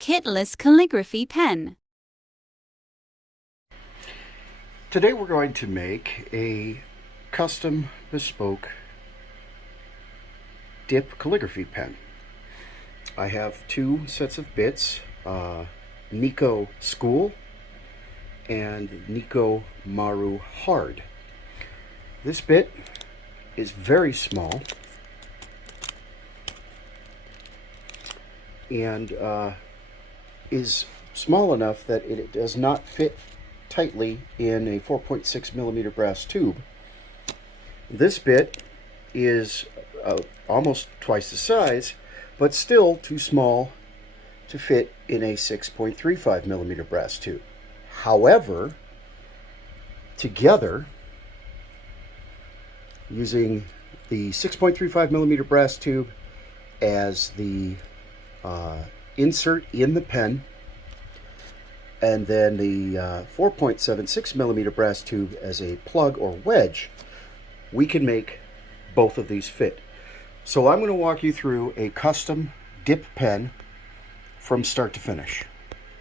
Kitless calligraphy pen. Today we're going to make a custom bespoke dip calligraphy pen. I have two sets of bits, Nico School and Nico Maru Hard. This bit is very small and is small enough that it does not fit tightly in a 4.6 millimeter brass tube. This bit is almost twice the size, but still too small to fit in a 6.35 millimeter brass tube. However, together, using the 6.35 millimeter brass tube as the insert in the pen, and then the 4.76 millimeter brass tube as a plug or wedge, we can make both of these fit. So I'm going to walk you through a custom dip pen from start to finish.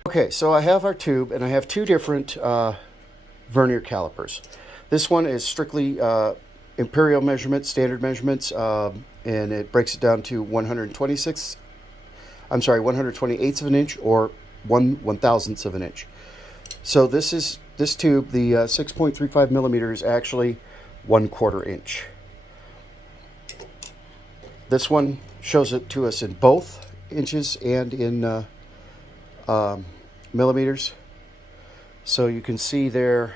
Okay, so I have our tube, and I have two different Vernier calipers. This one is strictly imperial measurements, standard measurements, and it breaks it down to 128ths of an inch, or 1/1000th of an inch. So this tube, the 6.35 millimeter, is actually 1/4 inch. This one shows it to us in both inches and in millimeters. So you can see there,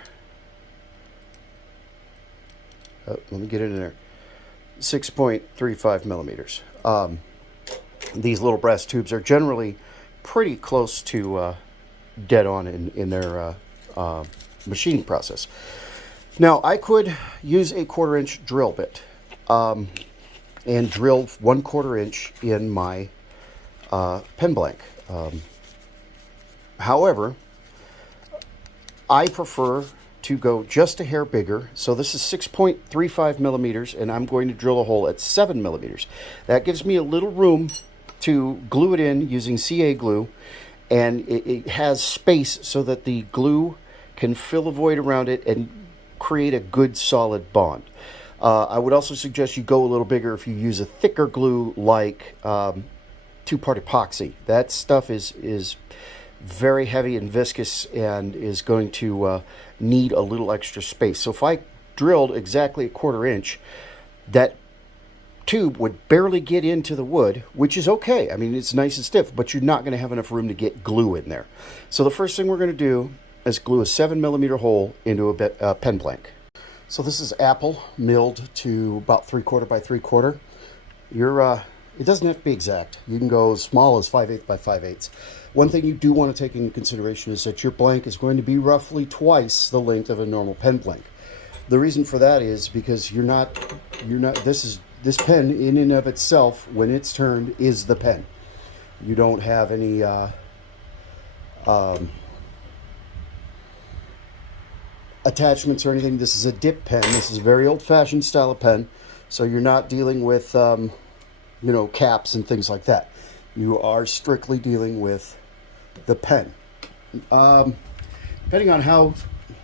let me get it in there, 6.35 millimeters. These little brass tubes are generally pretty close to dead on in their machining process. Now, I could use a 1/4 inch drill bit and drill 1/4 inch in my pen blank. However, I prefer to go just a hair bigger. So this is 6.35 millimeters, and I'm going to drill a hole at 7 millimeters. That gives me a little room to glue it in using CA glue, and it has space so that the glue can fill a void around it and create a good solid bond. I would also suggest you go a little bigger if you use a thicker glue like two-part epoxy. That stuff is very heavy and viscous and is going to need a little extra space. So if I drilled exactly a 1/4 inch, that tube would barely get into the wood, which is okay. I mean, it's nice and stiff, but you're not going to have enough room to get glue in there. So the first thing we're going to do is glue a 7 millimeter hole into a pen blank. So this is apple milled to about 3/4 by 3/4. It doesn't have to be exact. You can go as small as 5/8 by 5/8. One thing you do want to take into consideration is that your blank is going to be roughly twice the length of a normal pen blank. The reason for that is because this pen in and of itself, when it's turned, is the pen. You don't have any attachments or anything. This is a dip pen. This is a very old-fashioned style of pen, so you're not dealing with caps and things like that. You are strictly dealing with the pen. Depending on how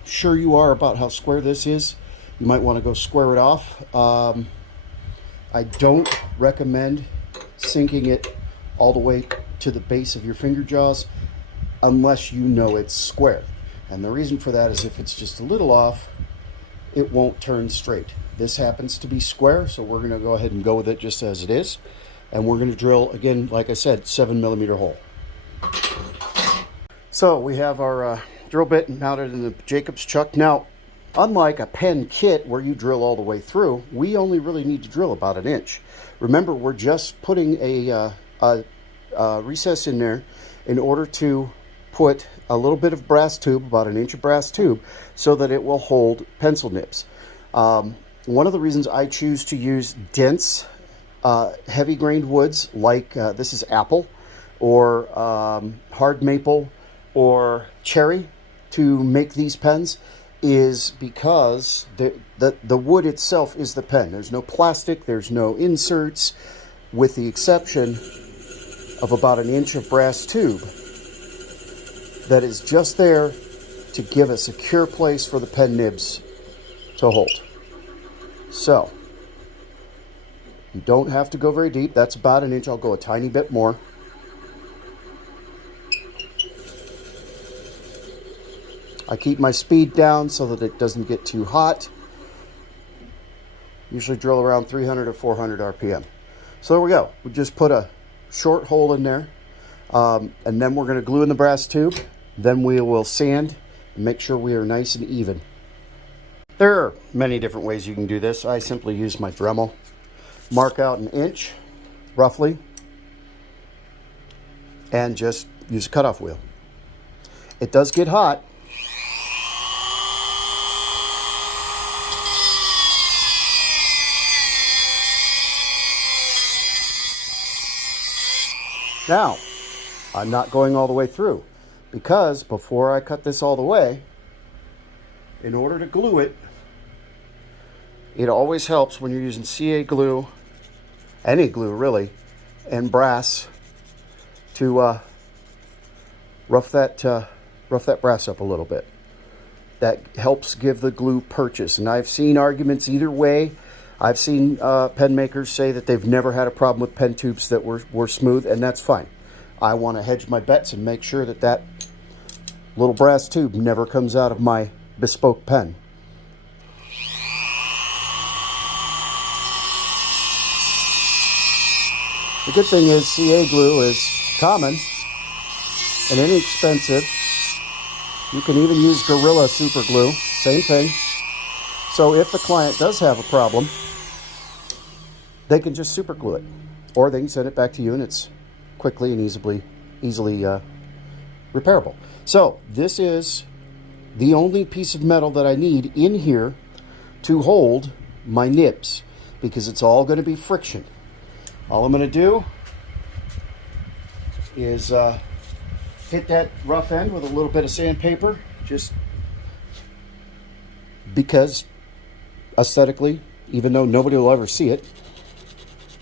sure you are about how square this is, you might want to go square it off. I don't recommend sinking it all the way to the base of your finger jaws unless you know it's square. And the reason for that is if it's just a little off, it won't turn straight. This happens to be square, so we're going to go ahead and go with it just as it is. And we're going to drill, again, like I said, 7 millimeter hole. So we have our drill bit mounted in the Jacob's chuck. Now, unlike a pen kit where you drill all the way through, we only really need to drill about 1 inch. Remember, we're just putting a recess in there in order to put a little bit of brass tube, about 1 inch of brass tube, so that it will hold pencil nibs. One of the reasons I choose to use dense, heavy grained woods like this is apple, or hard maple, or cherry to make these pens is because the wood itself is the pen. There's no plastic, there's no inserts, with the exception of about 1 inch of brass tube. that is just there to give a secure place for the pen nibs to hold. So, you don't have to go very deep. That's about an inch. I'll go a tiny bit more. I keep my speed down so that it doesn't get too hot. Usually drill around 300 or 400 RPM. So there we go. We just put a short hole in there. And then we're going to glue in the brass tube. Then we will sand and make sure we are nice and even. There are many different ways you can do this. I simply use my Dremel. Mark out an inch, roughly, and just use a cutoff wheel. It does get hot. Now, I'm not going all the way through because before I cut this all the way, in order to glue it, it always helps when you're using CA glue, any glue really, and brass to rough that brass up a little bit. That helps give the glue purchase. And I've seen arguments either way. I've seen pen makers say that they've never had a problem with pen tubes that were smooth, and that's fine. I want to hedge my bets and make sure that that little brass tube never comes out of my bespoke pen. The good thing is CA glue is common and inexpensive. You can even use Gorilla Super Glue, same thing. So if the client does have a problem, they can just super glue it, or they can send it back to you and it's quickly and easily repairable. So this is the only piece of metal that I need in here to hold my nibs, because it's all going to be friction. All I'm going to do is hit that rough end with a little bit of sandpaper, just because aesthetically, even though nobody will ever see it,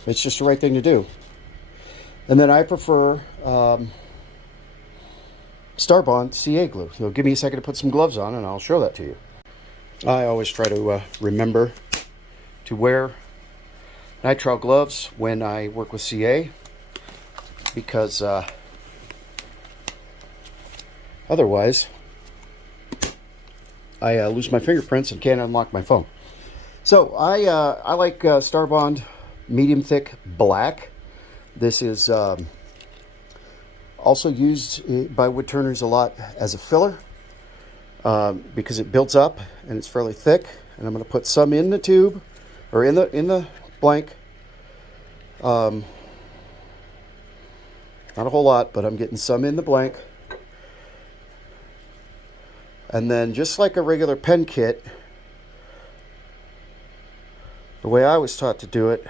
it's just the right thing to do. And then I prefer Starbond CA glue. So give me a second to put some gloves on and I'll show that to you. I always try to remember to wear nitrile gloves when I work with CA, because otherwise I lose my fingerprints and can't unlock my phone. So I like Starbond medium thick black. This is also used by wood turners a lot as a filler because it builds up and it's fairly thick. And I'm going to put some in the tube, or in the blank. Not a whole lot, but I'm getting some in the blank. And then, just like a regular pen kit, the way I was taught to do it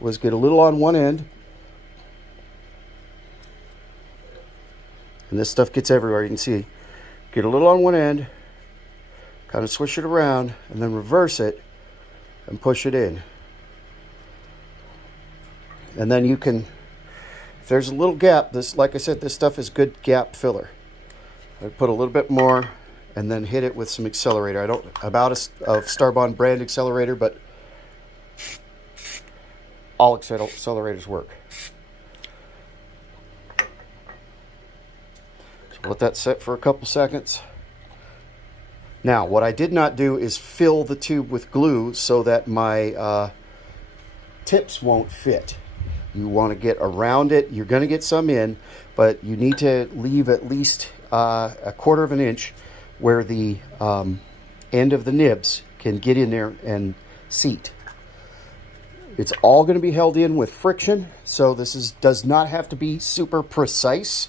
was get a little on one end, and this stuff gets everywhere, you can see. Get a little on one end, kind of swish it around, and then reverse it and push it in. And then you can, if there's a little gap, this, like I said, this stuff is good gap filler. I put a little bit more and then hit it with some accelerator. I don't about a Starbond brand accelerator, but all accelerators work. So let that set for a couple seconds. Now, what I did not do is fill the tube with glue so that my tips won't fit. You want to get around it. You're going to get some in, but you need to leave at least a quarter of an inch where the end of the nibs can get in there and seat. It's all going to be held in with friction, so this does not have to be super precise,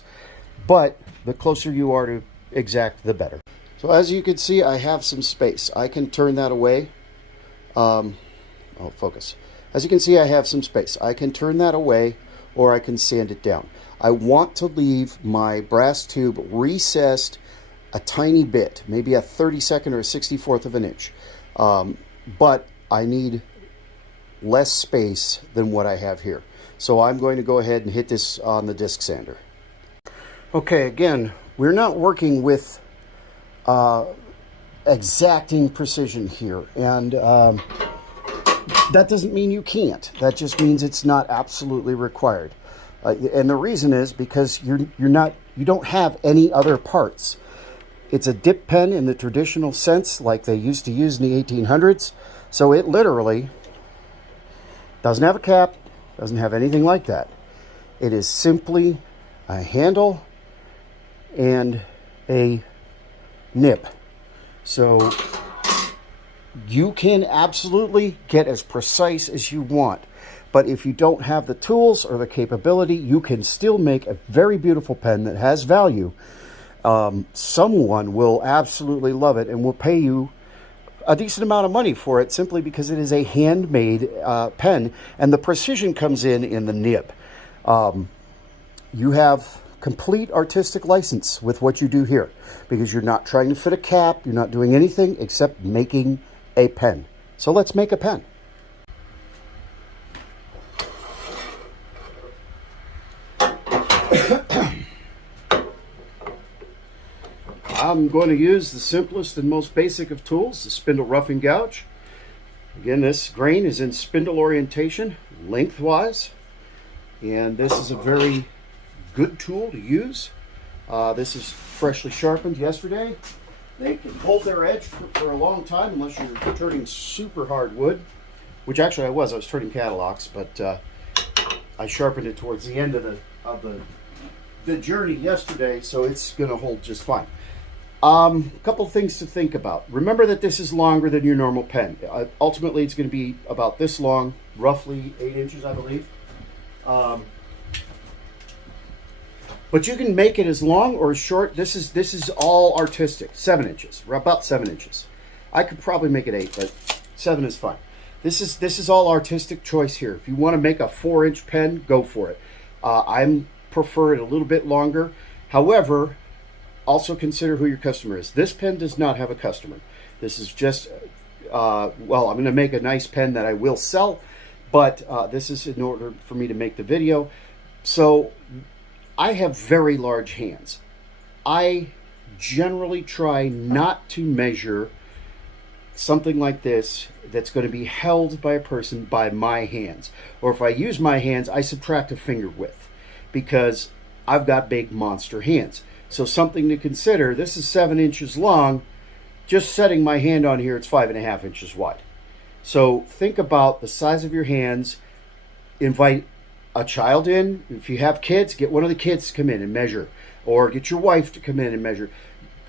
but the closer you are to exact, the better. So as you can see, I have some space. I can turn that away. Focus. As you can see, I have some space. I can turn that away, or I can sand it down. I want to leave my brass tube recessed a tiny bit, maybe a 32nd or a 64th of an inch. But I need less space than what I have here. So I'm going to go ahead and hit this on the disc sander. Okay, again, We're not working with exacting precision here, and that doesn't mean you can't. That just means it's not absolutely required. And the reason is because you don't have any other parts. It's a dip pen in the traditional sense, like they used to use in the 1800s. So it literally doesn't have a cap, doesn't have anything like that. It is simply a handle and a nib. So you can absolutely get as precise as you want. But if you don't have the tools or the capability, you can still make a very beautiful pen that has value. Someone will absolutely love it and will pay you a decent amount of money for it simply because it is a handmade pen, and the precision comes in the nib. You have complete artistic license with what you do here because you're not trying to fit a cap, you're not doing anything except making a pen. So let's make a pen. I'm going to use the simplest and most basic of tools, the spindle roughing gouge. Again, this grain is in spindle orientation, lengthwise, and this is a very good tool to use. This is freshly sharpened yesterday. They can hold their edge for a long time unless you're turning super hard wood, which actually I was turning catalogs, but I sharpened it towards the end of the journey yesterday, so it's going to hold just fine. A couple things to think about. Remember that this is longer than your normal pen. Ultimately, it's going to be about this long, roughly 8 inches, I believe. But you can make it as long or as short. This is all artistic. 7 inches, or about 7 inches. I could probably make it 8, but 7 is fine. This is all artistic choice here. If you want to make a 4-inch pen, go for it. I prefer it a little bit longer. However, also consider who your customer is. This pen does not have a customer. This is just, well, I'm going to make a nice pen that I will sell, but this is in order for me to make the video. So I have very large hands. I generally try not to measure something like this that's going to be held by a person by my hands. Or if I use my hands, I subtract a finger width because I've got big monster hands. So something to consider, this is 7 inches long. Just setting my hand on here, it's 5.5 inches wide. So think about the size of your hands. Invite a child in. If you have kids, get one of the kids to come in and measure. Or get your wife to come in and measure.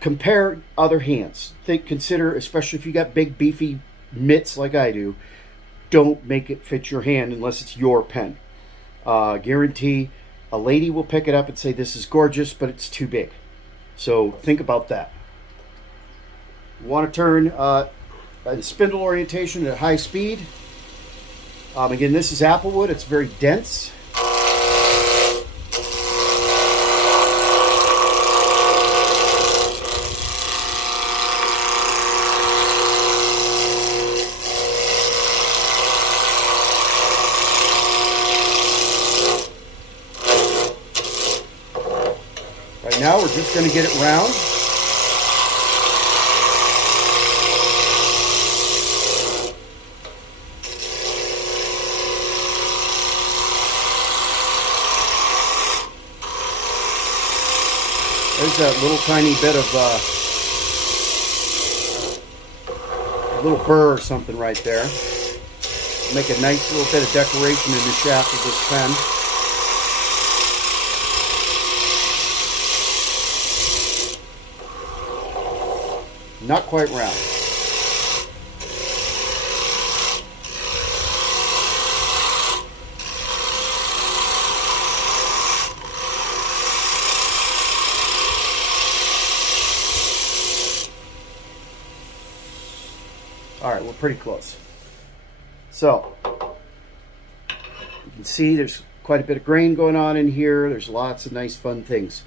Compare other hands. Consider, especially if you got big beefy mitts like I do, don't make it fit your hand unless it's your pen. Guarantee a lady will pick it up and say, this is gorgeous, but it's too big. So think about that. You want to turn in spindle orientation at high speed. Again, this is applewood. It's very dense. Right now, we're just going to get it round. There's that little tiny bit of a little burr or something right there. Make a nice little bit of decoration in the shaft of this pen. Not quite round. All right, we're pretty close. So, you can see there's quite a bit of grain going on in here. There's lots of nice fun things.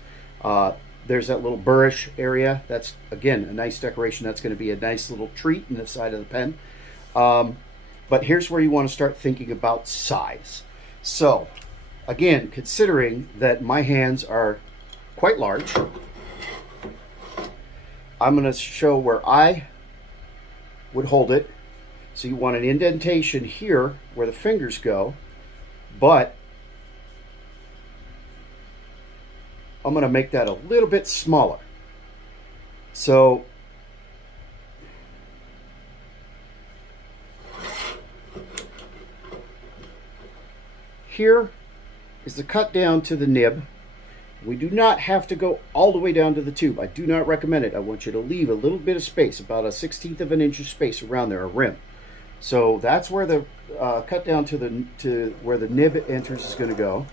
There's that little burrish area. That's, again, a nice decoration. That's going to be a nice little treat in the side of the pen. But here's where you want to start thinking about size. So, again, considering that my hands are quite large, I'm going to show where I would hold it. So you want an indentation here where the fingers go, but I'm going to make that a little bit smaller. So here is the cut down to the nib. We do not have to go all the way down to the tube. I do not recommend it. I want you to leave a little bit of space, about a 1/16 of an inch of space around there, a rim. So that's where the cut down to where the nib enters is going to go.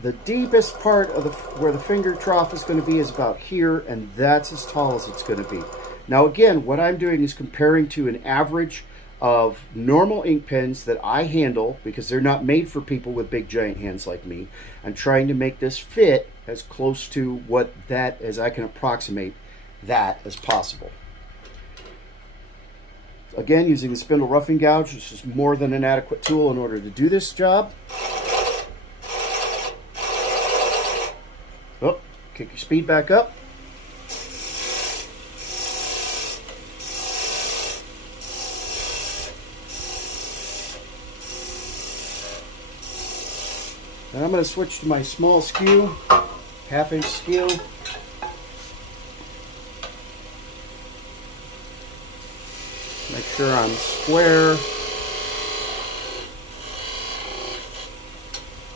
The deepest part of where the finger trough is going to be is about here, and that's as tall as it's going to be. Now again, what I'm doing is comparing to an average of normal ink pens that I handle, because they're not made for people with big giant hands like me. I'm trying to make this fit as close to what that as I can approximate that as possible. Again, using the spindle roughing gouge, which is more than an adequate tool in order to do this job. Oh, kick your speed back up. And I'm going to switch to my small skew, 1/2 inch skew. Make sure I'm square.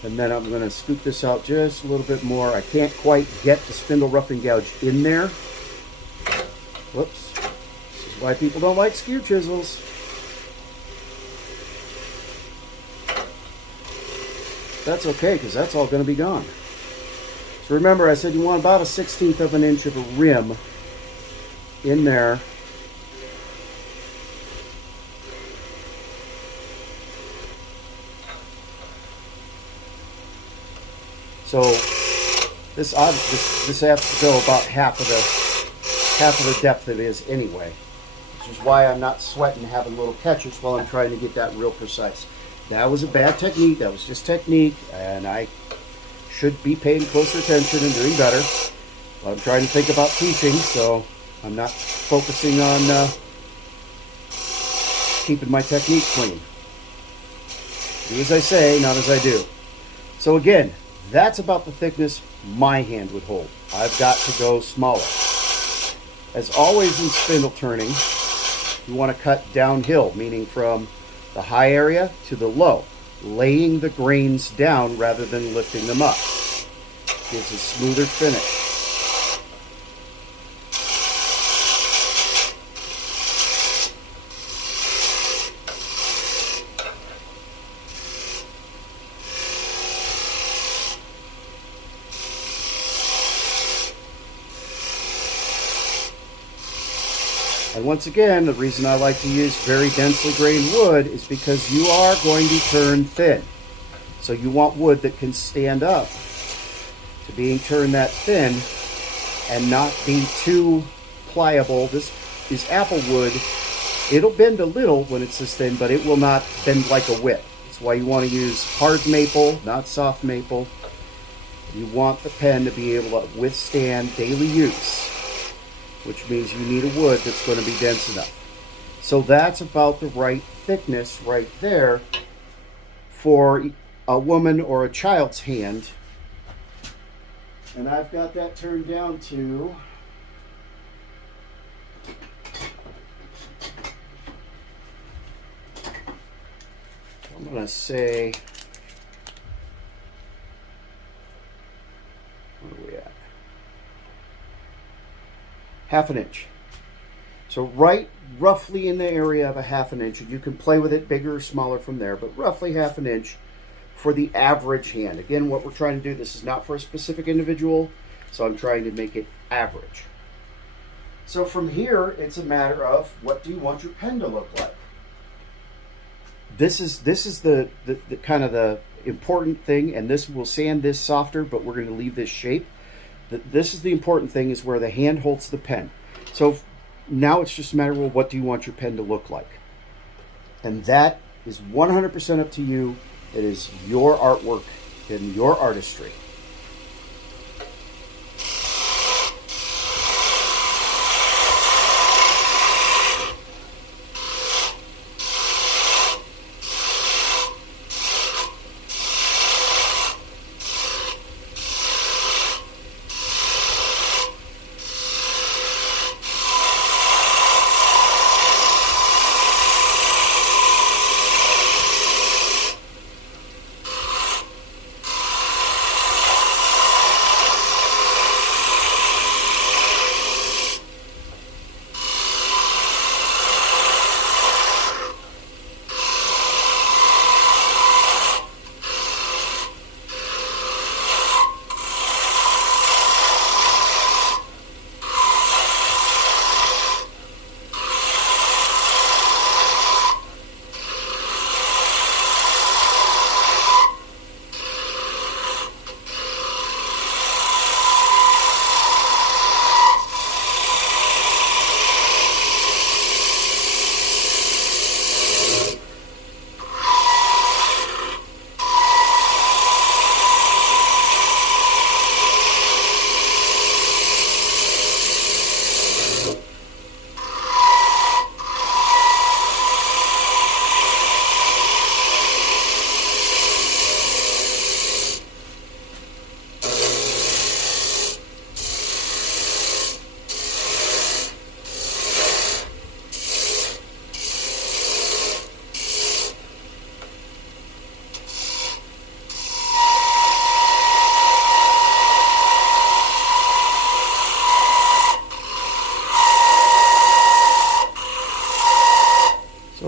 And then I'm going to scoop this out just a little bit more. I can't quite get the spindle roughing gouge in there. Whoops. This is why people don't like skew chisels. That's okay, because that's all going to be gone. So remember, I said you want about a 1/16 of an inch of a rim in there. So this has to go about half of the depth it is anyway, which is why I'm not sweating having little catches while I'm trying to get that real precise. That was a bad technique. That was just technique, and I should be paying closer attention and doing better. But I'm trying to think about teaching, so I'm not focusing on keeping my technique clean. Do as I say, not as I do. So again, that's about the thickness my hand would hold. I've got to go smaller. As always in spindle turning, you want to cut downhill, meaning from the high area to the low, laying the grains down rather than lifting them up. Gives a smoother finish. And once again, the reason I like to use very densely grained wood is because you are going to turn thin. So you want wood that can stand up to being turned that thin and not be too pliable. This is apple wood. It'll bend a little when it's this thin, but it will not bend like a whip. That's why you want to use hard maple, not soft maple. You want the pen to be able to withstand daily use, which means you need a wood that's going to be dense enough. So that's about the right thickness right there for a woman or a child's hand. And I've got that turned down to I'm going to say, where are we at? 1/2 inch. So right roughly in the area of a 1/2 inch. You can play with it bigger or smaller from there, but roughly 1/2 inch for the average hand. Again, what we're trying to do, this is not for a specific individual, so I'm trying to make it average. So from here, it's a matter of what do you want your pen to look like? This is the kind of the important thing, and this will sand this softer, but we're going to leave this shape. This is the important thing, is where the hand holds the pen. So now it's just a matter of, well, what do you want your pen to look like? And that is 100% up to you. It is your artwork and your artistry.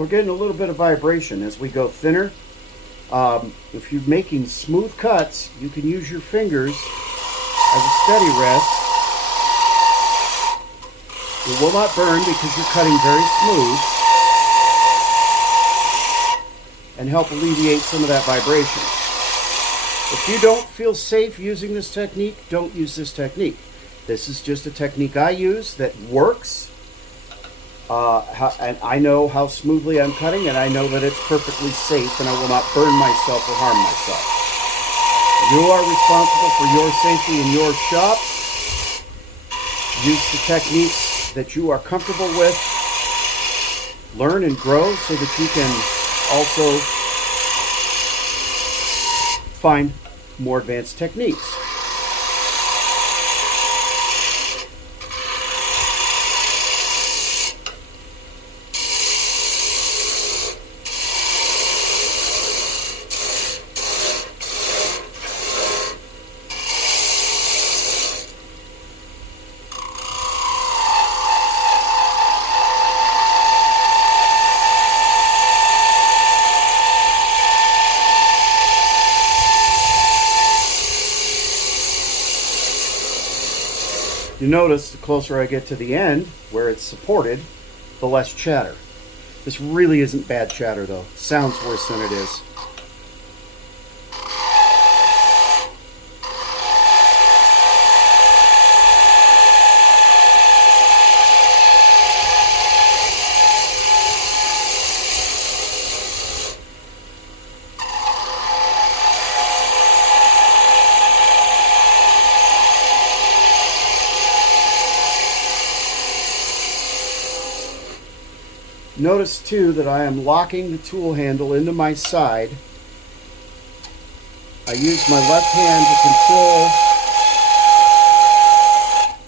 we're getting a little bit of vibration as we go thinner. If you're making smooth cuts, you can use your fingers as a steady rest. It will not burn because you're cutting very smooth, and help alleviate some of that vibration. If you don't feel safe using this technique, don't use this technique. This is just a technique I use that works. And I know how smoothly I'm cutting, and I know that it's perfectly safe, and I will not burn myself or harm myself. You are responsible for your safety in your shop. Use the techniques that you are comfortable with. Learn and grow so that you can also find more advanced techniques. You notice the closer I get to the end, where it's supported, the less chatter. This really isn't bad chatter though. It sounds worse than it is. Notice too that I am locking the tool handle into my side. I use my left hand to control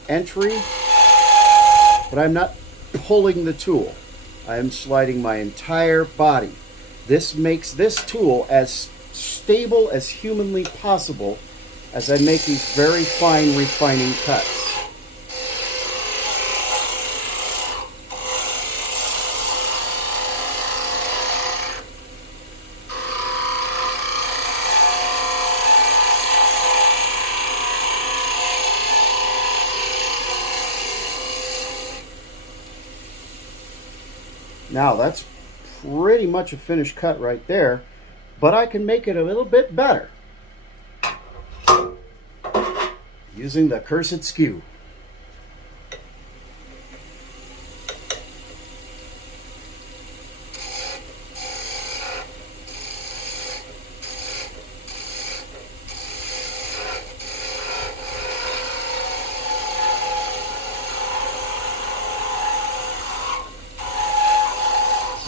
entry, but I'm not pulling the tool. I am sliding my entire body. This makes this tool as stable as humanly possible as I make these very fine refining cuts. Now that's pretty much a finished cut right there, but I can make it a little bit better using the cursed skew.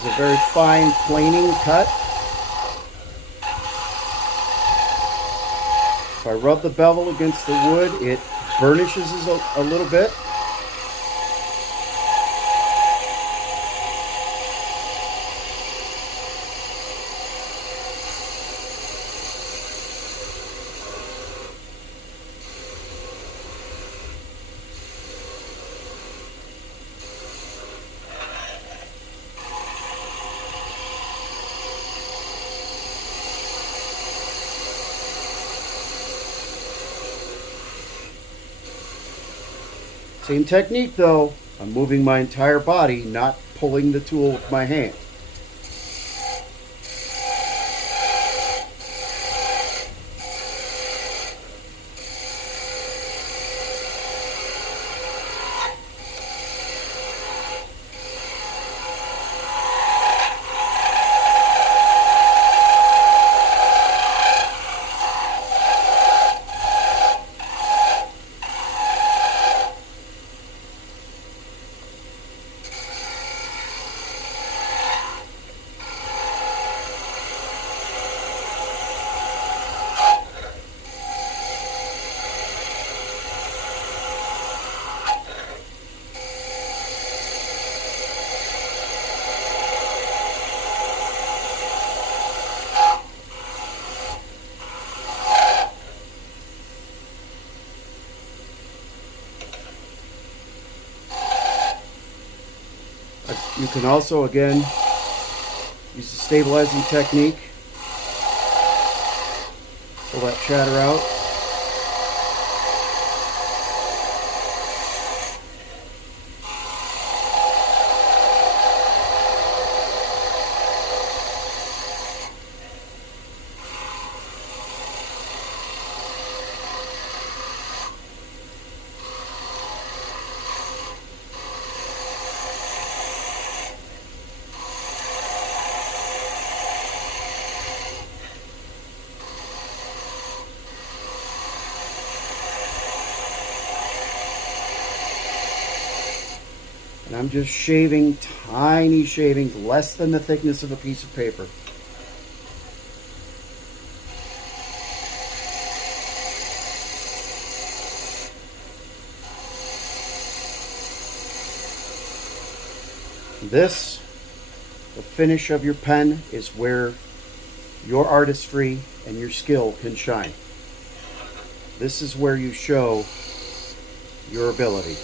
A very fine planing cut. If I rub the bevel against the wood, it burnishes a little bit. Same technique though, I'm moving my entire body, not pulling the tool with my hand. You can also, again, Use the stabilizing technique. Pull that chatter out. And I'm just shaving tiny shavings, less than the thickness of a piece of paper. This, the finish of your pen, is where your artistry and your skill can shine. This is where you show your ability.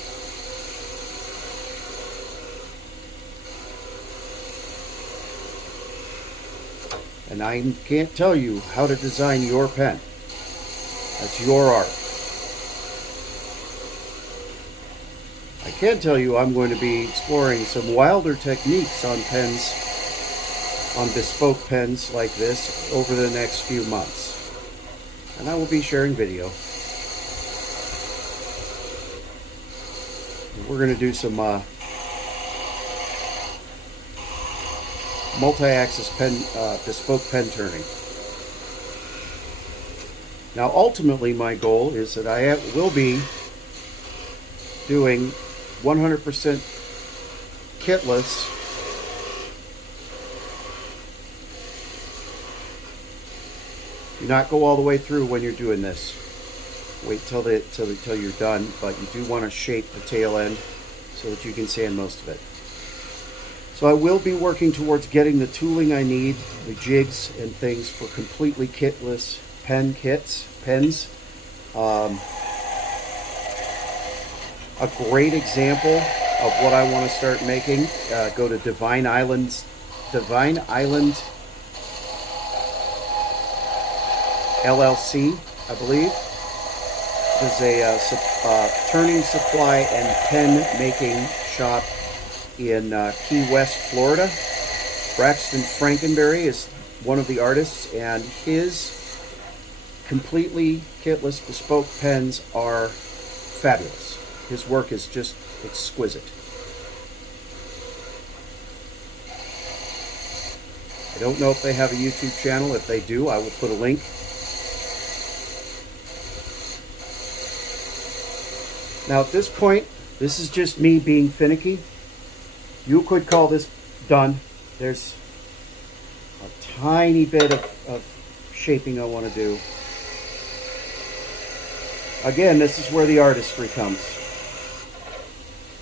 And I can't tell you how to design your pen. That's your art. I can tell you I'm going to be exploring some wilder techniques on pens, on bespoke pens like this, over the next few months. And I will be sharing video. We're going to do some multi-axis pen, bespoke pen turning. Now ultimately my goal is that I will be doing 100% kitless do not go all the way through when you're doing this. Wait till you're done, but you do want to shape the tail end so that you can sand most of it. So I will be working towards getting the tooling I need, the jigs and things for completely kitless pens. A great example of what I want to start making, go to Divine Island LLC, I believe. There's a turning supply and pen making shop in Key West, Florida. Braxton Frankenberry is one of the artists, and his completely kitless bespoke pens are fabulous. His work is just exquisite. I don't know if they have a YouTube channel. If they do, I will put a link. Now at this point, this is just me being finicky. You could call this done. There's a tiny bit of shaping I want to do. Again, this is where the artistry comes.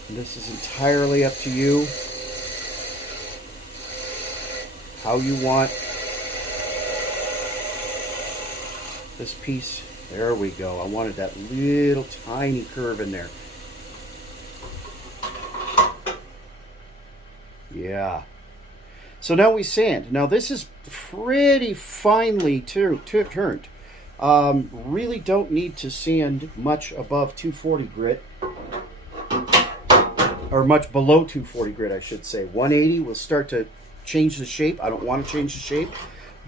And this is entirely up to you. How you want this piece. There we go. I wanted that little tiny curve in there. Yeah. So now we sand. Now this is pretty finely turned. Really don't need to sand much above 240 grit. Or much below 240 grit, I should say. 180 will start to change the shape. I don't want to change the shape.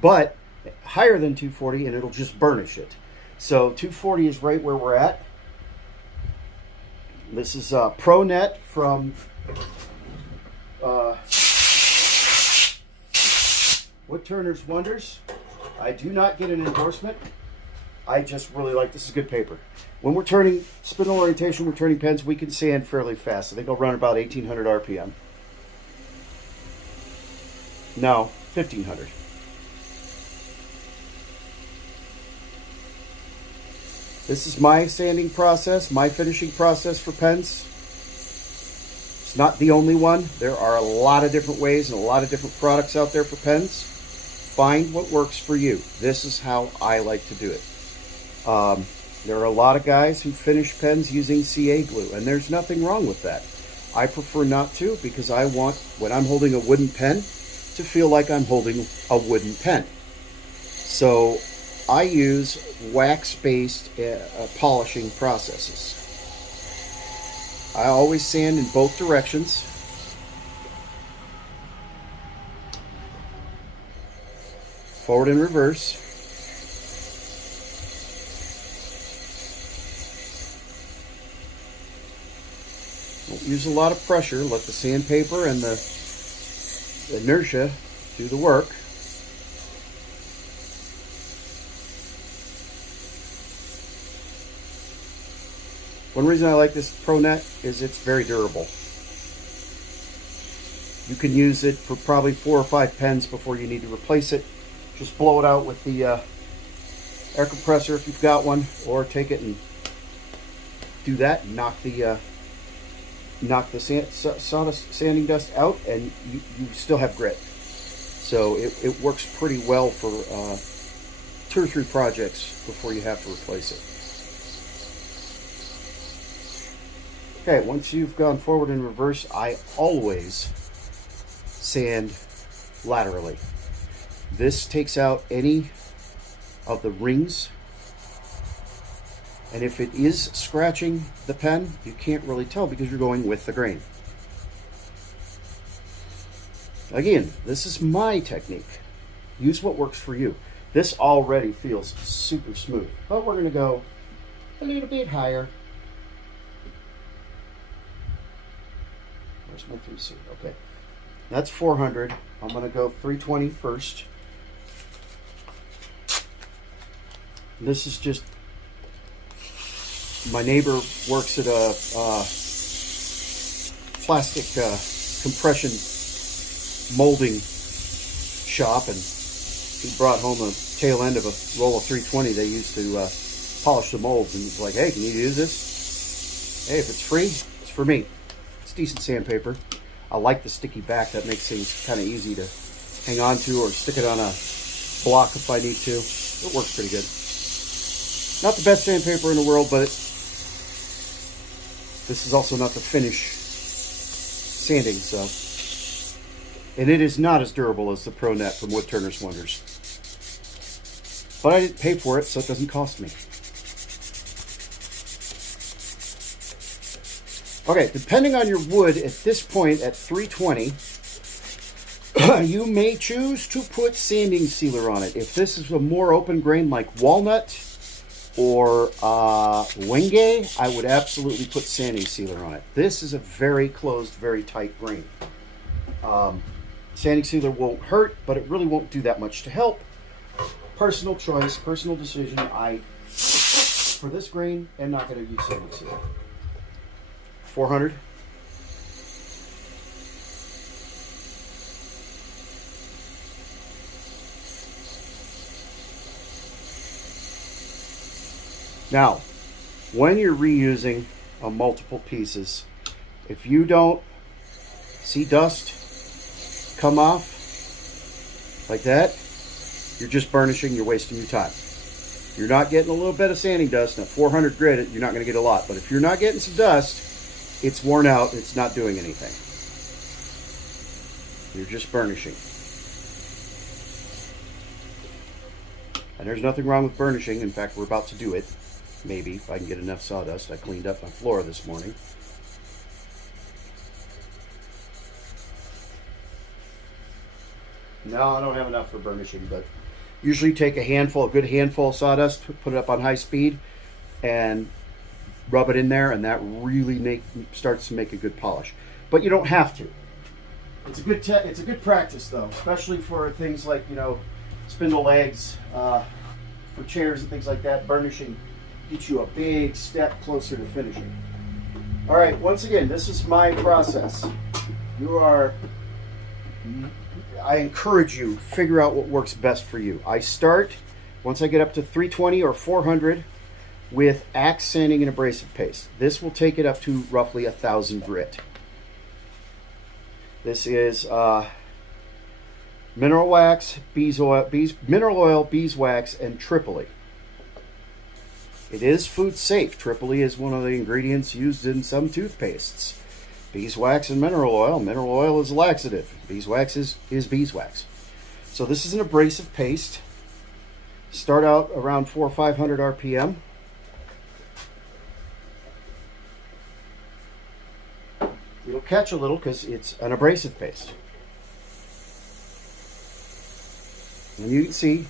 But higher than 240 and it'll just burnish it. So 240 is right where we're at. This is ProNet from Woodturner's Wonders. I do not get an endorsement. I just really like this. Is good paper. When we're turning spindle orientation, we're turning pens, we can sand fairly fast. I think I'll run about 1800 RPM. No, 1500. This is my sanding process, my finishing process for pens. It's not the only one. There are a lot of different ways and a lot of different products out there for pens. Find what works for you. This is how I like to do it. There are a lot of guys who finish pens using CA glue, and there's nothing wrong with that. I prefer not to, because I want, when I'm holding a wooden pen, to feel like I'm holding a wooden pen. So I use wax-based polishing processes. I always sand in both directions. Forward and reverse. Don't use a lot of pressure. Let the sandpaper and the inertia do the work. One reason I like this Pro Net is it's very durable. You can use it for probably 4 or 5 pens before you need to replace it. Just blow it out with the air compressor if you've got one, or take it and do that and knock the sawdust sanding dust out, and you still have grit. So it works pretty well for 2 or 3 projects before you have to replace it. Okay, once you've gone forward and reverse, I always sand laterally. This takes out any of the rings, and if it is scratching the pen, you can't really tell because you're going with the grain. Again, this is my technique. Use what works for you. This already feels super smooth, but we're going to go a little bit higher. Where's my 3C? Okay, that's 400. I'm going to go 320 first. This is just, my neighbor works at a plastic compression molding shop, and he brought home a tail end of a roll of 320 they used to polish the molds, and he's like, hey, can you use this? Hey, if it's free, it's for me. It's decent sandpaper. I like the sticky back. That makes things kind of easy to hang on to, or stick it on a block if I need to. It works pretty good. Not the best sandpaper in the world, but this is also not the finish sanding, so. And it is not as durable as the Pro Net from Woodturner's Wonders. But I didn't pay for it, so it doesn't cost me. Okay, depending on your wood, at this point, at 320, you may choose to put sanding sealer on it. If this is a more open grain like walnut or wenge, I would absolutely put sanding sealer on it. This is a very closed, very tight grain. Sanding sealer won't hurt, but it really won't do that much to help. Personal choice, personal decision. For this grain, am not going to use sanding sealer. 400. Now, when you're reusing multiple pieces, if you don't see dust come off like that, you're just burnishing, you're wasting your time. You're not getting a little bit of sanding dust. Now, 400 grit, you're not going to get a lot. But if you're not getting some dust, it's worn out, it's not doing anything. You're just burnishing. And there's nothing wrong with burnishing. In fact, we're about to do it. Maybe, if I can get enough sawdust. I cleaned up my floor this morning. No, I don't have enough for burnishing, but usually take a good handful of sawdust, put it up on high speed, and rub it in there, and that really starts to make a good polish. But you don't have to. It's a good practice, though, especially for things like, spindle legs, for chairs and things like that. Burnishing gets you a big step closer to finishing. All right, once again, this is my process. I encourage you, figure out what works best for you. I start, once I get up to 320 or 400, with axe sanding and abrasive paste. This will take it up to roughly 1,000 grit. This is mineral wax, mineral oil, beeswax, and Tripoli. It is food safe. Tripoli is one of the ingredients used in some toothpastes. beeswax and mineral oil. Mineral oil is laxative. Beeswax is beeswax. So this is an abrasive paste. Start out around 400 or 500 RPM. It'll catch a little because it's an abrasive paste. And you can see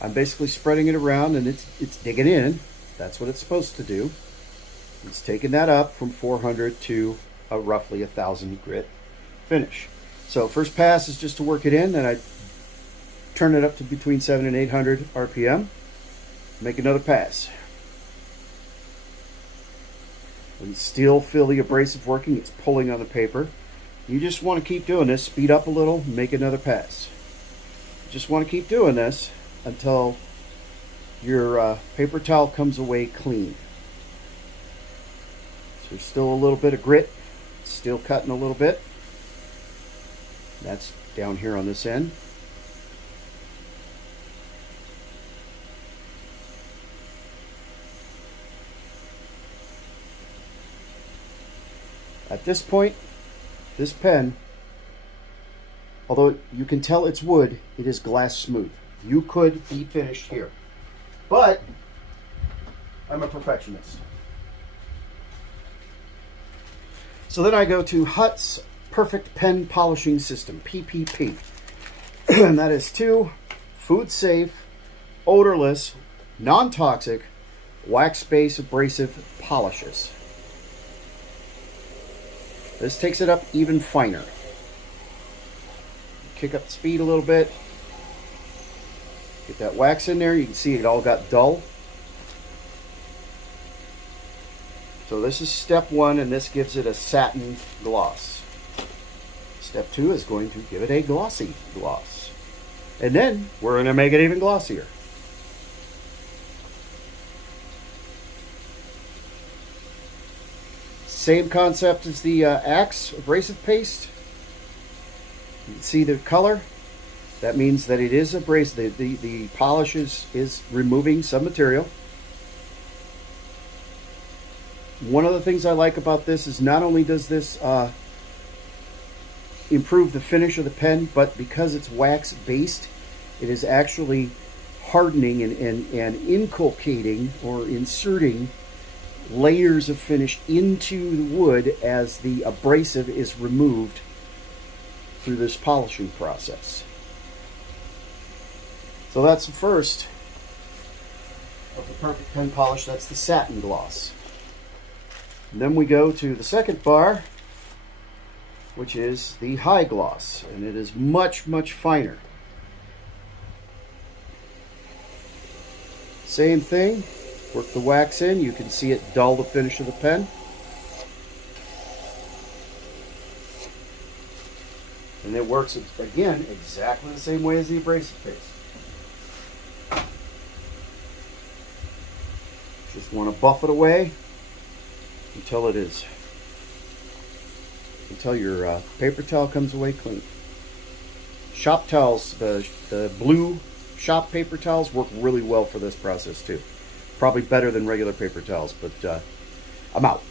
I'm basically spreading it around, and it's digging in. That's what it's supposed to do. It's taking that up from 400 to a roughly 1,000 grit finish. So first pass is just to work it in, then I turn it up to between 700 and 800 RPM. Make another pass. And still feel the abrasive working. It's pulling on the paper. You just want to keep doing this. Speed up a little, make another pass. You just want to keep doing this until your paper towel comes away clean. So there's still a little bit of grit. It's still cutting a little bit. That's down here on this end. At this point, this pen, although you can tell it's wood, it is glass smooth. You could be finished here. But I'm a perfectionist. So then I go to Hutt's Perfect Pen Polishing System, PPP. And that is 2 food-safe, odorless, non-toxic, wax-based abrasive polishes. This takes it up even finer. Kick up the speed a little bit. Get that wax in there. You can see it all got dull. So this is step 1, and this gives it a satin gloss. Step 2 is going to give it a glossy gloss. And then we're going to make it even glossier. Same concept as the Axe abrasive paste. You can see the color. That means that it is abrasive. The polish is removing some material. One of the things I like about this is not only does this improve the finish of the pen, but because it's wax based, it is actually hardening and inculcating or inserting layers of finish into the wood as the abrasive is removed through this polishing process. So that's the first of the perfect pen polish. That's the satin gloss. And then we go to the second bar, which is the high gloss, and it is much, much finer. Same thing. Work the wax in. You can see it dull the finish of the pen. And it works, again, exactly the same way as the abrasive paste. Just want to buff it away until your paper towel comes away clean. Shop towels, the blue shop paper towels work really well for this process too. Probably better than regular paper towels, but I'm out.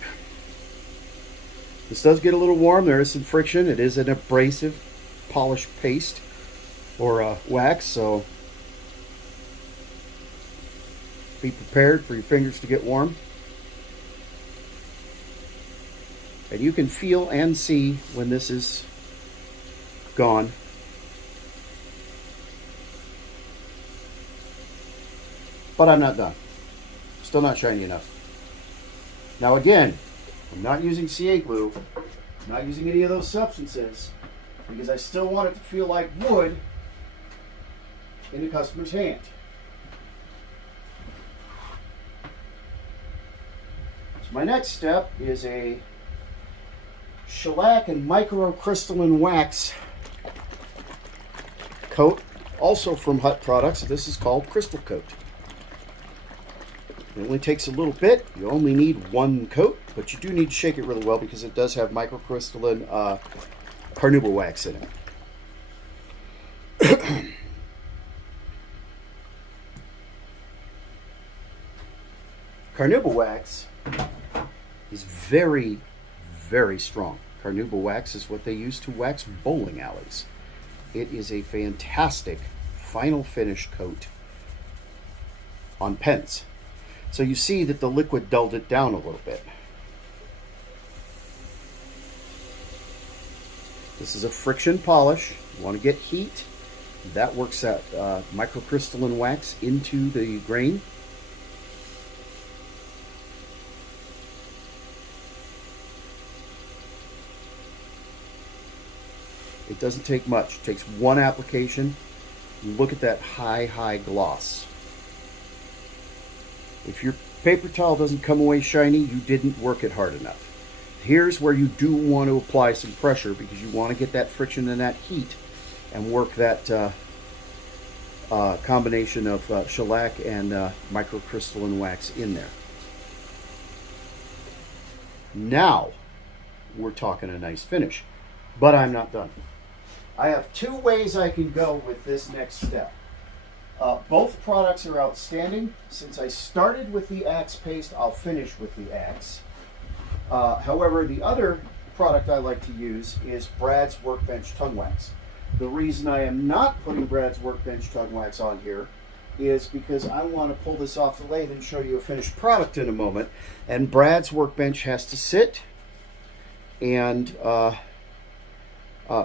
This does get a little warm. There is some friction. It is an abrasive polish paste or wax, so be prepared for your fingers to get warm. And you can feel and see when this is gone. But I'm not done. Still not shiny enough. Now again, I'm not using CA glue. I'm not using any of those substances because I still want it to feel like wood in the customer's hand. So my next step is a shellac and microcrystalline wax coat, also from Hutt Products. This is called Crystal Coat. It only takes a little bit. You only need 1 coat, but you do need to shake it really well because it does have microcrystalline carnauba wax in it. Carnauba wax is very, very strong. Carnauba wax is what they use to wax bowling alleys. It is a fantastic final finish coat on pens. So you see that the liquid dulled it down a little bit. This is a friction polish. You want to get heat. That works that microcrystalline wax into the grain. It doesn't take much. It takes one application. Look at that high gloss. If your paper towel doesn't come away shiny, you didn't work it hard enough. Here's where you do want to apply some pressure because you want to get that friction and that heat and work that combination of shellac and microcrystalline wax in there. Now we're talking a nice finish, but I'm not done. I have two ways I can go with this next step. Both products are outstanding. Since I started with the Axe paste, I'll finish with the Axe. However, the other product I like to use is Brad's Workbench Tongue Wax. The reason I am not putting Brad's Workbench Tongue Wax on here is because I want to pull this off the lathe and show you a finished product in a moment. And Brad's Workbench has to sit and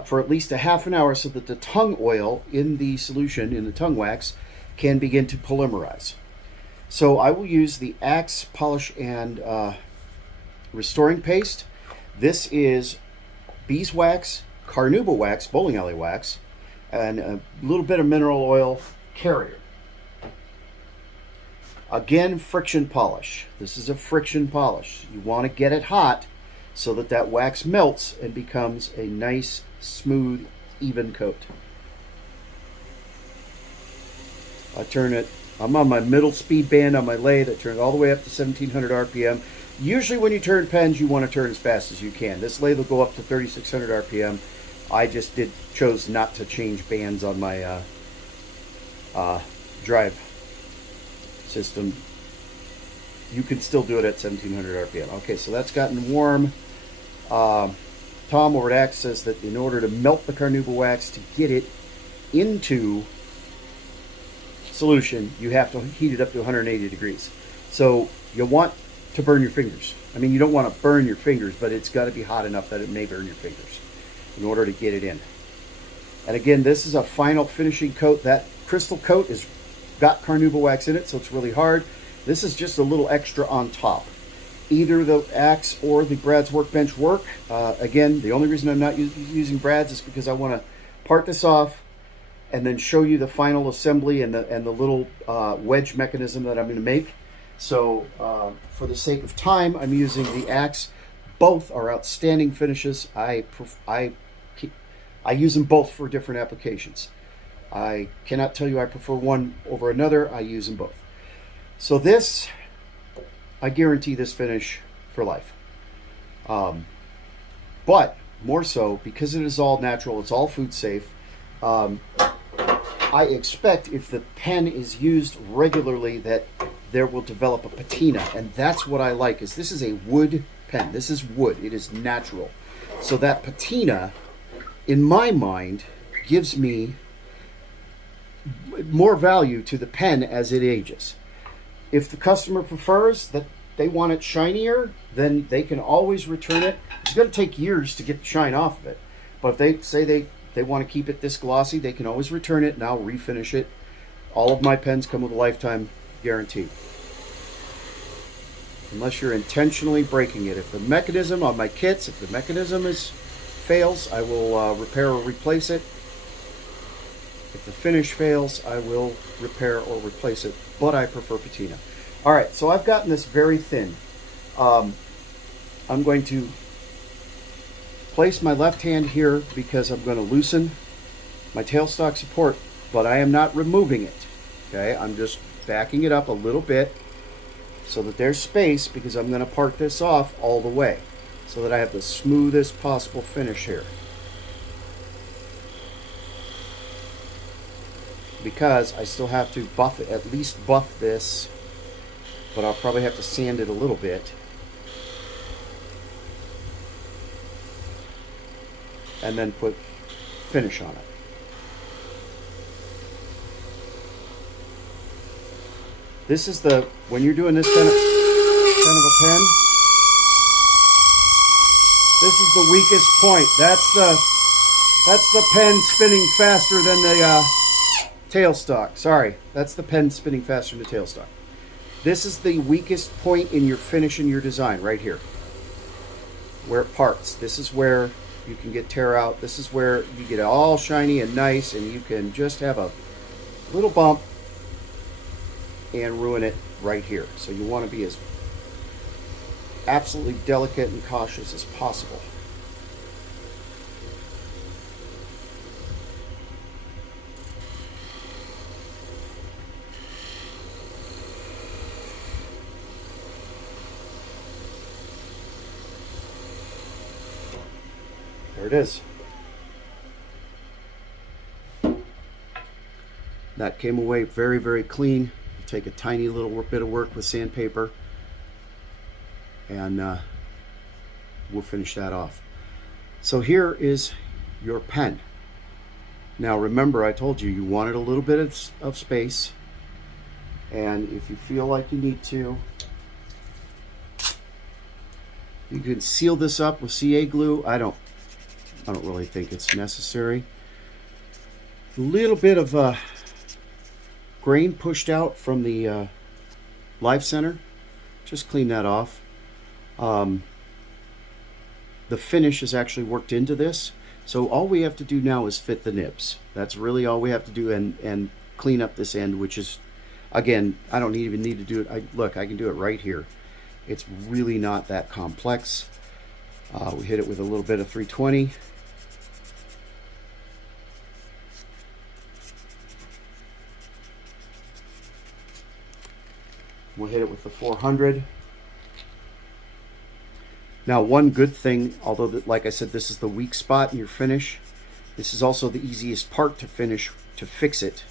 for at least a half an hour so that the tongue oil in the solution, in the tongue wax, can begin to polymerize. So I will use the Axe Polish and Restoring Paste. This is beeswax, Carnauba wax, bowling alley wax, and a little bit of mineral oil carrier. Again, friction polish. This is a friction polish. You want to get it hot so that that wax melts and becomes a nice, smooth, even coat. I turn it, I'm on my middle speed band on my lathe. I turn it all the way up to 1700 RPM. Usually when you turn pens, you want to turn as fast as you can. This lathe will go up to 3600 RPM. I just chose not to change bands on my drive system. You can still do it at 1700 RPM. Okay, so that's gotten warm. Tom over at Axe says that in order to melt the Carnauba wax to get it into solution, you have to heat it up to 180 degrees. So you want to burn your fingers. I mean, you don't want to burn your fingers, but it's got to be hot enough that it may burn your fingers in order to get it in. And again, this is a final finishing coat. That crystal coat is got Carnauba wax in it, so it's really hard. This is just a little extra on top. Either the Axe or the Brad's Workbench work. Again, the only reason I'm not using Brad's is because I want to part this off and then show you the final assembly and the little wedge mechanism that I'm going to make. So for the sake of time, I'm using the Axe. Both are outstanding finishes. I use them both for different applications. I cannot tell you I prefer one over another. I use them both. So this, I guarantee this finish for life. But more so, because it is all natural, it's all food safe, I expect if the pen is used regularly that there will develop a patina. And that's what I like, is this is a wood pen. This is wood. It is natural. So that patina, in my mind, gives me more value to the pen as it ages. If the customer prefers that they want it shinier, then they can always return it. It's going to take years to get the shine off of it. But if they say they want to keep it this glossy, they can always return it and I'll refinish it. All of my pens come with a lifetime guarantee. Unless you're intentionally breaking it. If the mechanism on my kits, if the mechanism fails, I will repair or replace it. If the finish fails, I will repair or replace it, but I prefer patina. All right, so I've gotten this very thin. I'm going to place my left hand here because I'm going to loosen my tailstock support, but I am not removing it. Okay, I'm just backing it up a little bit so that there's space, because I'm going to part this off all the way so that I have the smoothest possible finish here. Because I still have to buff it, at least buff this, but I'll probably have to sand it a little bit. and then put finish on it. This is the, when you're doing this kind of a pen, this is the weakest point. That's the pen spinning faster than the tailstock. Sorry, that's the pen spinning faster than the tailstock. This is the weakest point in your finish in your design, right here, where it parts. This is where you can get tear out. This is where you get it all shiny and nice, and you can just have a little bump and ruin it right here. So you want to be as absolutely delicate and cautious as possible. There it is. That came away very, very clean. Take a tiny little bit of work with sandpaper, and we'll finish that off. So here is your pen. Now remember, I told you you wanted a little bit of space, and if you feel like you need to, you can seal this up with CA glue. I don't really think it's necessary. A little bit of grain pushed out from the live center. Just clean that off. The finish is actually worked into this, so all we have to do now is fit the nibs. That's really all we have to do, and clean up this end, which is, again, I don't even need to do it. Look, I can do it right here. It's really not that complex. We hit it with a little bit of 320. We'll hit it with the 400. Now, one good thing, although like I said, this is the weak spot in your finish, this is also the easiest part to fix it.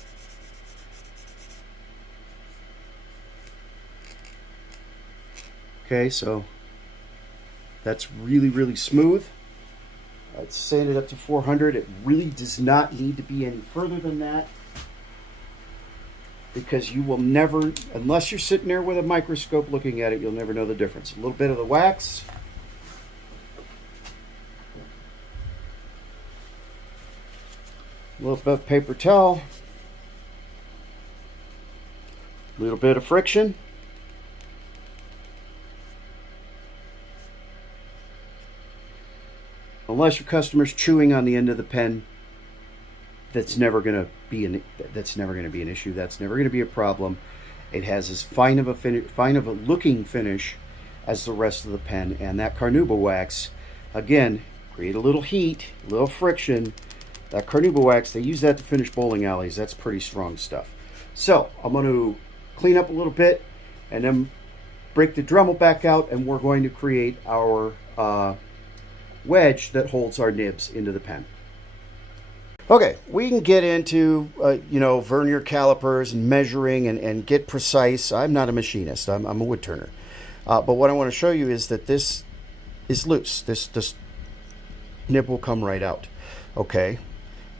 Okay, so that's really, really smooth. I'd sand it up to 400. It really does not need to be any further than that, because you will never, unless you're sitting there with a microscope looking at it, you'll never know the difference. A little bit of the wax. A little bit of paper towel. A little bit of friction. Unless your customer's chewing on the end of the pen, that's never going to be an issue. That's never going to be a problem. It has as fine of a looking finish as the rest of the pen, and that carnauba wax, again, create a little heat, a little friction. That carnauba wax, they use that to finish bowling alleys. That's pretty strong stuff. So I'm going to clean up a little bit and then break the Dremel back out, and we're going to create our wedge that holds our nibs into the pen. Okay, we can get into Vernier calipers and measuring and get precise. I'm not a machinist. I'm a wood turner. But what I want to show you is that this is loose. This nib will come right out. Okay,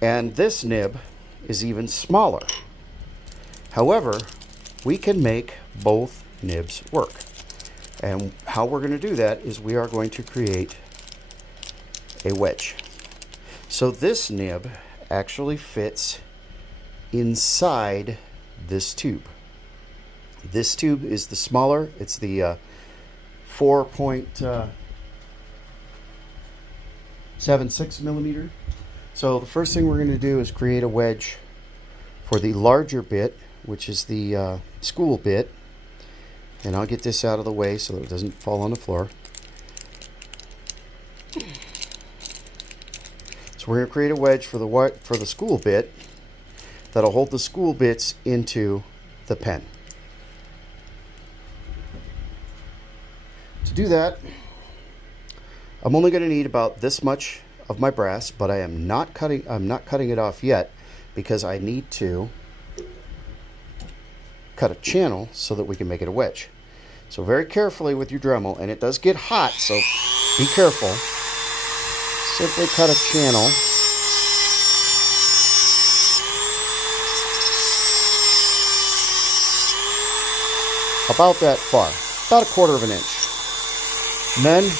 and this nib is even smaller. However, we can make both nibs work. And how we're going to do that is we are going to create a wedge. So this nib actually fits inside this tube. This tube is the smaller. It's the 4.76 millimeter. So the first thing we're going to do is create a wedge for the larger bit, which is the school bit. And I'll get this out of the way so that it doesn't fall on the floor. So we're going to create a wedge for the school bit that'll hold the school bits into the pen. To do that, I'm only going to need about this much of my brass, but I'm not cutting it off yet, because I need to cut a channel so that we can make it a wedge. So very carefully with your Dremel, and it does get hot, so be careful. simply cut a channel about that far, about 1/4 of an inch. And then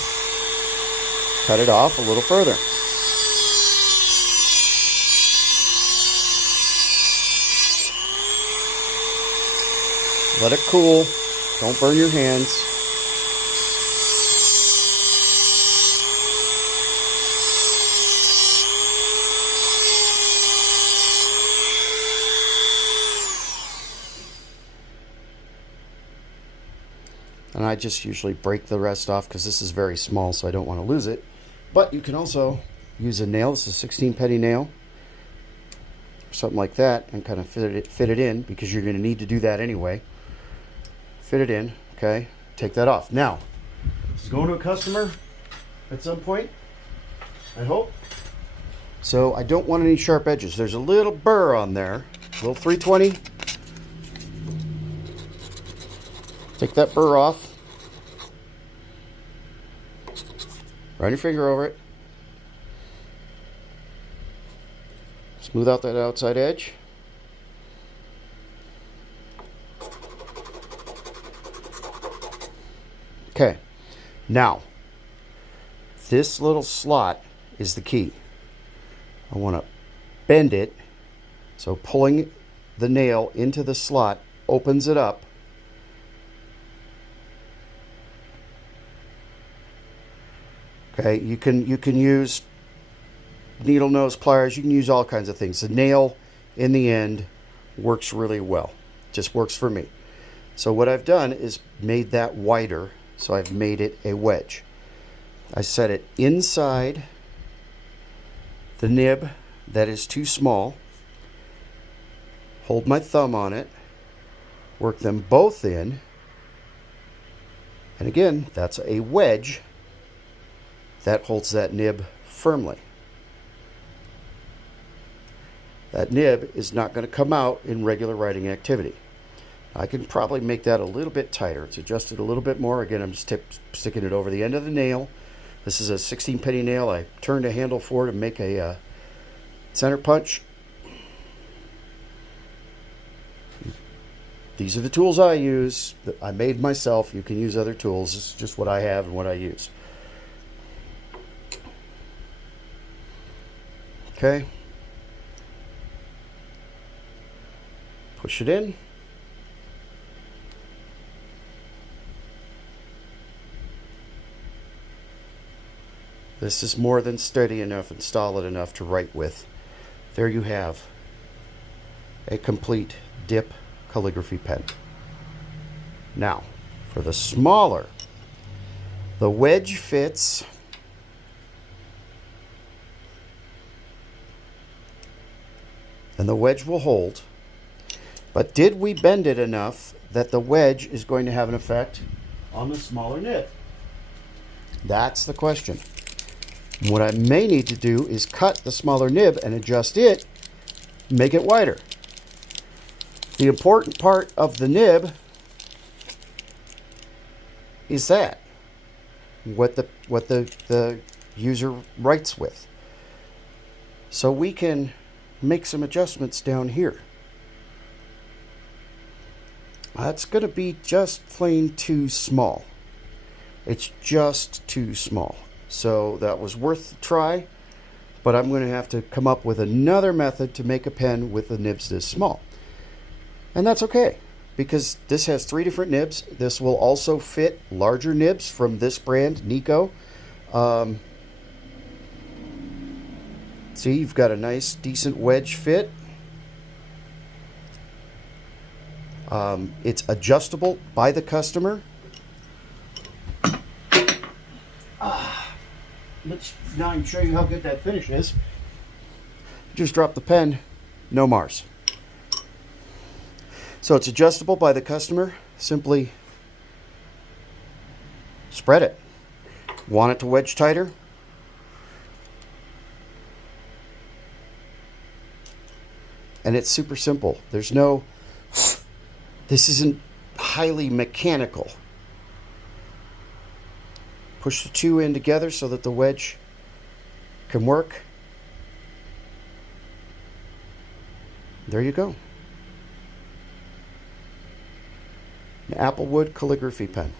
cut it off a little further. Let it cool. Don't burn your hands. And I just usually break the rest off because this is very small, so I don't want to lose it. But you can also use a nail. This is a 16 penny nail, something like that, and kind of fit it in, because you're going to need to do that anyway. Fit it in, okay? Take that off. Now, this is going to a customer at some point, I hope. So I don't want any sharp edges. There's a little burr on there, a little 320. Take that burr off. Run your finger over it. Smooth out that outside edge. Okay, now this little slot is the key. I want to bend it, so pulling the nail into the slot opens it up. Okay, you can use needle nose pliers. You can use all kinds of things. The nail in the end works really well. Just works for me. So what I've done is made that wider. So I've made it a wedge. I set it inside the nib that is too small. Hold my thumb on it. Work them both in. And again, that's a wedge that holds that nib firmly. That nib is not going to come out in regular writing activity. I can probably make that a little bit tighter. It's adjusted a little bit more. Again, I'm just sticking it over the end of the nail. This is a 16 penny nail. I turned a handle for to make a center punch. These are the tools I use that I made myself. You can use other tools. It's just what I have and what I use. Okay. Push it in. This is more than steady enough and solid enough to write with. There you have a complete dip calligraphy pen. Now, for the smaller, the wedge fits and the wedge will hold. But did we bend it enough that the wedge is going to have an effect on the smaller nib? That's the question. What I may need to do is cut the smaller nib and adjust it, make it wider. The important part of the nib is that what the user writes with. So we can make some adjustments down here. That's going to be just plain too small. It's just too small. So that was worth a try, but I'm going to have to come up with another method to make a pen with the nibs this small. And that's okay, because this has 3 different nibs. This will also fit larger nibs from this brand, Nico. See, you've got a nice, decent wedge fit. It's adjustable by the customer. Let's now show you how good that finish is. Just drop the pen, no Mars. So it's adjustable by the customer. Simply spread it. Want it to wedge tighter? And it's super simple. There's no, this isn't highly mechanical. Push the 2 in together so that the wedge can work. There you go. An Applewood calligraphy pen.